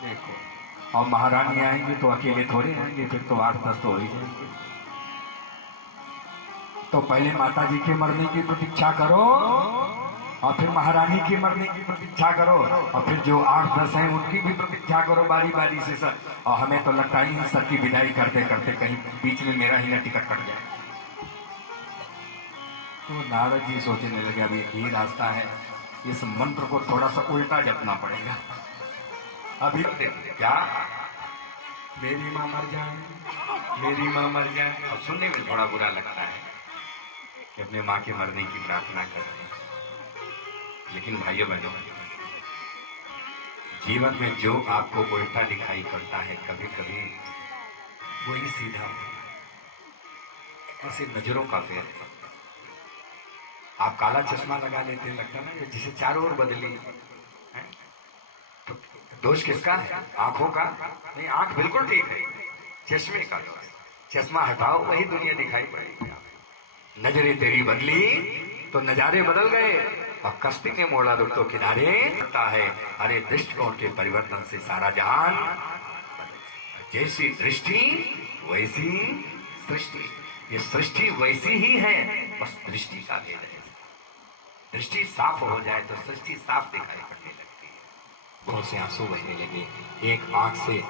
देखो, और महारानी आएंगी तो अकेले थोड़े आएंगे, फिर तो 8-10 तो हो ही जाएंगे। तो पहले माता जी के मरने की प्रतीक्षा करो और फिर महारानी के मरने की प्रतीक्षा करो और फिर जो 8-10 हैं उनकी भी प्रतीक्षा करो बारी बारी से सर। और हमें तो लगता ही सबकी विदाई करते करते कहीं बीच में मेरा ही ना टिकट कट जाए। तो नारद जी सोचने लगे अब एक ही रास्ता है, इस मंत्र को थोड़ा सा उल्टा जपना पड़ेगा। अभी क्या मेरी माँ मर जाए, मेरी माँ मर जाए, अब सुनने में थोड़ा बुरा लगता है कि अपने माँ के मरने की प्रार्थना कर रहे हैं। लेकिन भाइयों बहनों, जीवन में जो आपको उल्टा दिखाई पड़ता है कभी कभी वही सीधा ऐसे नजरों का फेर। आप काला चश्मा लगा लेते, लगता ना जिसे चारों ओर बदली है। तो दोष किसका है? आंखों का नहीं, आंख बिल्कुल ठीक है, चश्मे का दोष। चश्मा हटाओ वही दुनिया दिखाई पड़ेगी। नजरें तेरी बदली तो नजारे बदल गए, और कश्ती ने मोड़ा रुख तो किनारे होता है। अरे दृष्टिकोण के परिवर्तन से सारा जहान, जैसी दृष्टि वैसी सृष्टि। ये सृष्टि वैसी ही है, बस दृष्टि का भेद है। दृष्टि साफ हो जाए तो सृष्टि साफ दिखाई पड़ने लगती है। बहुत से आंसू बहने लगे, एक आंख से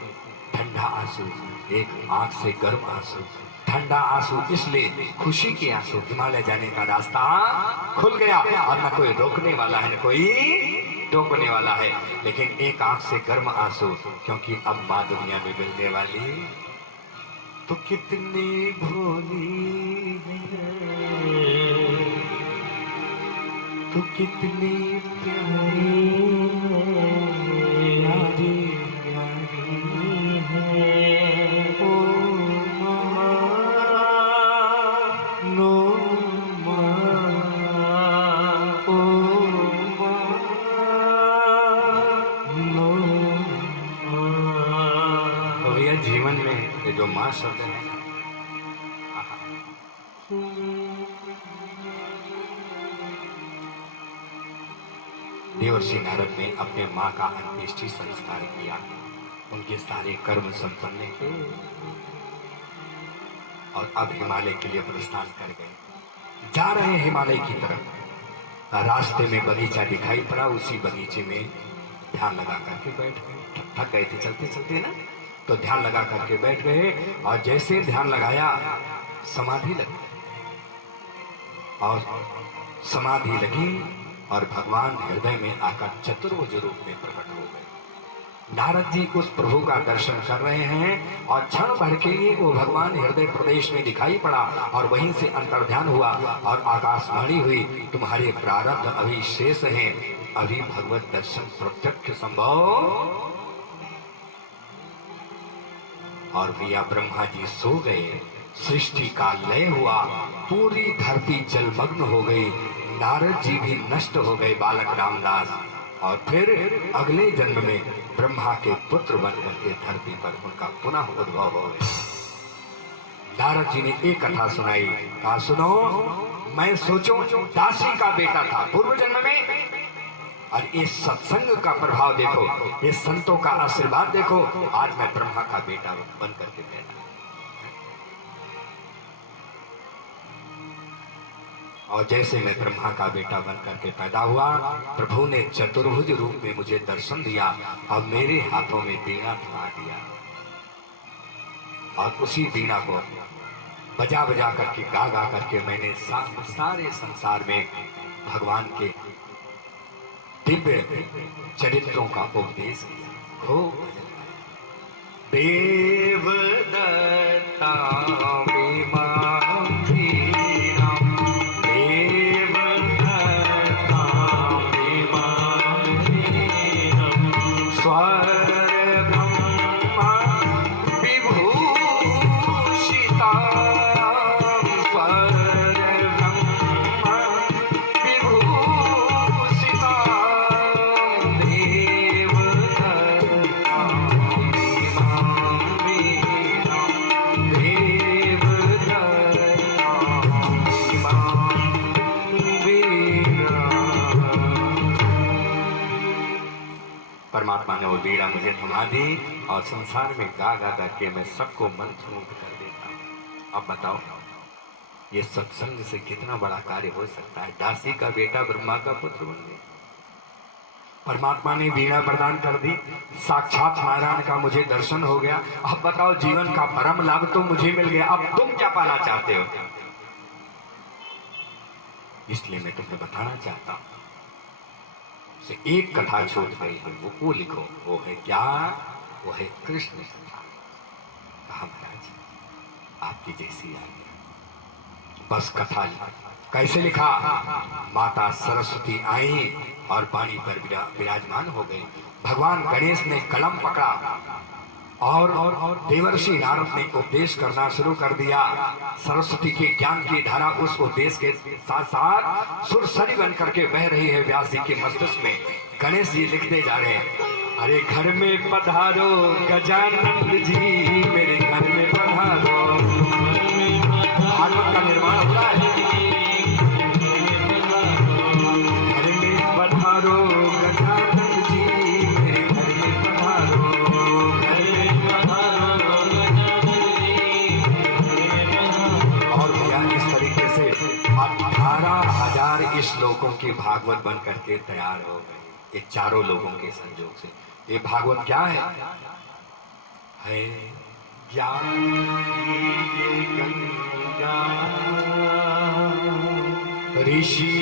ठंडा आंसू, एक आंख से गर्म आंसू। ठंडा आंसू इसलिए खुशी के आंसू, हिमालय जाने का रास्ता खुल गया और न कोई रोकने वाला है न कोई टोकने वाला है। लेकिन एक आंख से गर्म आंसू, क्योंकि अब माँ दुनिया में मिलने वाली तो कितनी भोली है, तो कितनी प्यारी है। ओ माँ, नो माँ, ओ माँ, नो माँ। तो भैया जीवन में ये जो माँ शब्द है, देवर्षि नारद ने अपने माँ का अंत्येष्टि संस्कार किया, उनके सारे कर्म संपन्न किए और अब हिमालय के लिए प्रस्थान कर गए। जा रहे हैं हिमालय की तरफ। रास्ते में बगीचा दिखाई पड़ा, उसी बगीचे में ध्यान लगा करके बैठ गए। थक गए थे चलते चलते ना, तो ध्यान लगा करके बैठ गए। और जैसे ध्यान लगाया समाधि लगी, और समाधि लगी और भगवान हृदय में आकर चतुर्भुज रूप में प्रकट हो गए। नारद जी उस प्रभु का दर्शन कर रहे हैं और क्षण भर के लिए वो भगवान हृदय प्रदेश में दिखाई पड़ा और वहीं से अंतर्ध्यान हुआ और आकाशवाणी हुई, तुम्हारे प्रारब्ध अभी शेष हैं, अभी भगवत दर्शन प्रत्यक्ष संभव। और भैया ब्रह्मा जी सो गए, सृष्टि का लय हुआ, पूरी धरती जलमग्न हो गई, नारद जी भी नष्ट हो गए बालक रामदास। और फिर अगले जन्म में ब्रह्मा के पुत्र बनकर के धरती पर उनका पुनः उद्भव हो गया। नारद जी ने एक कथा सुनाई, कहा सुनो, मैं सोचो दासी का बेटा था पूर्व जन्म में, और इस सत्संग का प्रभाव देखो, ये संतों का आशीर्वाद देखो, आज मैं ब्रह्मा का बेटा बन करके पैदा। और जैसे मैं ब्रह्मा का बेटा बन करके पैदा हुआ, प्रभु ने चतुर्भुज रूप में मुझे दर्शन दिया और मेरे हाथों में वीणा थमा दिया, और उसी वीणा को बजा बजा करके गा गा करके मैंने सारे संसार में भगवान के दिव्य चरित्रों का उपदेश किया। खूब देवदत्ता देव परमात्मा ने वो बीड़ा मुझे थमा दी और संसार में गा गा करके मैं सबको मंत्रमुग्ध कर देता हूँ। अब बताओ ये सत्संग से कितना बड़ा कार्य हो सकता है। दासी का बेटा ब्रह्मा का पुत्र बन गया। परमात्मा ने बीड़ा प्रदान कर दी, साक्षात नारायण का मुझे दर्शन हो गया। अब बताओ जीवन का परम लाभ तो मुझे मिल गया, अब तुम क्या पाना चाहते हो? इसलिए मैं तुम्हें बताना चाहता हूं, से एक कथा छूट गई है, वो लिखो। वो है क्या? वो है कृष्ण कथा। कहा महाराज आपकी जैसी आई बस कथा कैसे लिखा? माता सरस्वती आई और पानी पर विराजमान हो गई। भगवान गणेश ने कलम पकड़ा और देवर्षि नारद ने उपदेश करना शुरू कर दिया। सरस्वती के ज्ञान की धारा उस उपदेश के साथ साथ सुरसरी बन करके बह रही है व्यास जी के मस्तिष्क में। गणेश जी लिखते जा रहे हैं, अरे घर में पधारो गजानन जी, मेरे घर में पधारो। भागवत का निर्माण हो रहा है। घर में पधारो गजानन जी, मेरे घर में पधारो। घर में पधारो और भैया इस तरीके से 18,000 श्लोकों की भागवत बन करके तैयार हो गए। ये चारों लोगों के संयोग से। ये भागवत क्या है ज्ञान की गंगा ऋषि